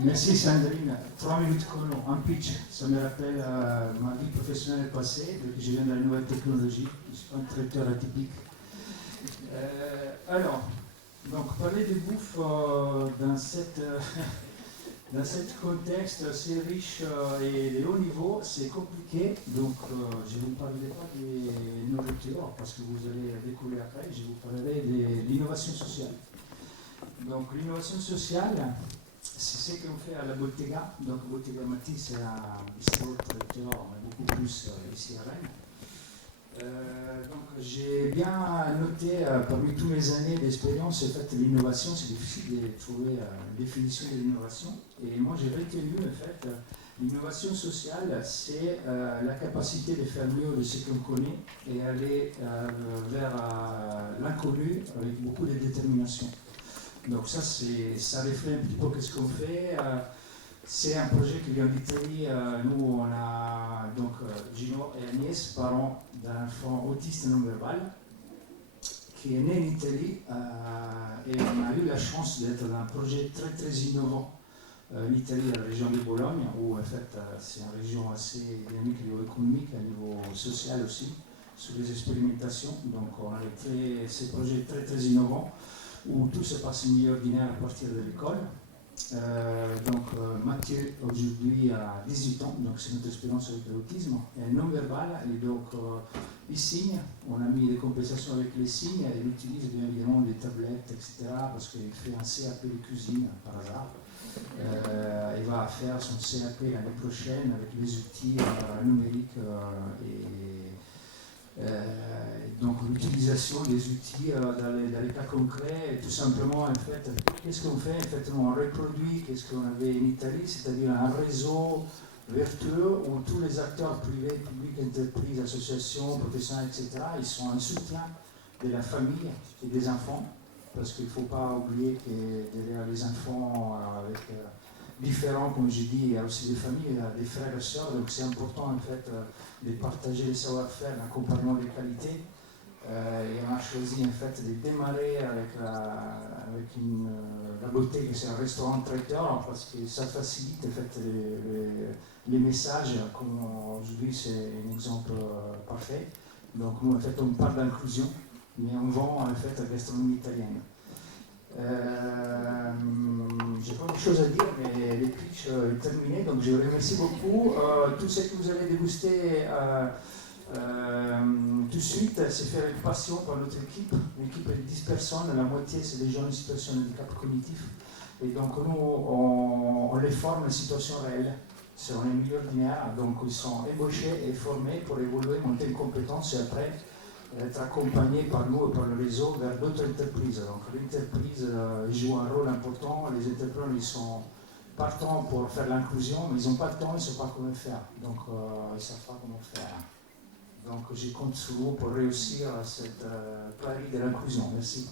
Merci Sandrine. 3 minutes chrono, un pitch. Ça me rappelle ma vie professionnelle passée, donc je viens de la nouvelle technologie, je suis un traiteur atypique. Alors, donc parler de bouffe dans cet contexte assez riche et de haut niveau, c'est compliqué. Donc je ne vous parlerai pas des nourritures, parce que vous allez découvrir après, je vous parlerai de l'innovation sociale. Donc l'innovation sociale, c'est ce qu'on fait à la Bottega. Donc Bottega Mati, c'est un bistrot traiteur, mais beaucoup plus ici à Rennes. Donc j'ai bien noté parmi toutes mes années d'expérience, en fait, l'innovation, c'est difficile de trouver une définition de l'innovation. Et moi j'ai retenu en fait l'innovation sociale, c'est la capacité de faire mieux de ce qu'on connaît et aller vers l'inconnu avec beaucoup de détermination. Donc ça reflète un petit peu ce qu'on fait. C'est un projet qui vient d'Italie. Nous, on a donc Gino et Agnès, parents d'un enfant autiste non-verbal, qui est né en Italie. Et on a eu la chance d'être dans un projet très très innovant. L'Italie, la région de Bologne, où en fait c'est une région assez dynamique au niveau économique, à niveau social aussi, sur les expérimentations. Donc on a fait ces projets très très innovants, où tout se passe en milieu ordinaire à partir de l'école. Mathieu aujourd'hui a 18 ans, donc c'est notre expérience avec l'autisme. Et non-verbal, et donc il signe, on a mis des compensations avec les signes, et il utilise bien évidemment des tablettes, etc., parce qu'il fait un CAP de cuisine par hasard. Il va faire son CAP l'année prochaine avec les outils numériques donc l'utilisation des outils dans les cas concrets, et tout simplement en fait, qu'est-ce qu'on fait? En fait, on reproduit ce qu'on avait en Italie, c'est-à-dire un réseau vertueux où tous les acteurs privés, publics, entreprises, associations, professionnels, etc., ils sont en soutien de la famille et des enfants, parce qu'il ne faut pas oublier que derrière les enfants différents, comme je dis, il y a aussi des familles, des frères et sœurs, donc c'est important en fait de partager les savoir-faire, l'accompagnement de qualité. Et on a choisi en fait de démarrer avec la beauté, c'est un restaurant traiteur, parce que ça facilite en fait les messages, comme aujourd'hui c'est un exemple parfait. Donc nous en fait on parle d'inclusion, mais on vend en fait la gastronomie italienne. J'ai pas beaucoup de choses à dire, mais le pitch est terminé, donc je vous remercie beaucoup. Tout ce que vous allez déguster tout de suite, c'est fait avec passion par notre équipe. L'équipe est de 10 personnes, la moitié c'est des gens en situation de handicap cognitif. Et donc nous, on les forme en situation réelle, sur les milieux ordinaires. Donc ils sont ébauchés et formés pour évoluer, monter en compétences et après être accompagnés par nous et par le réseau vers d'autres entreprises. Donc l'entreprise joue un rôle important, les entrepreneurs ils sont partants pour faire l'inclusion, mais ils n'ont pas de temps, ils ne savent pas comment faire. Donc ils ne savent pas comment faire. Donc je compte sur vous pour réussir cette pari de l'inclusion. Merci.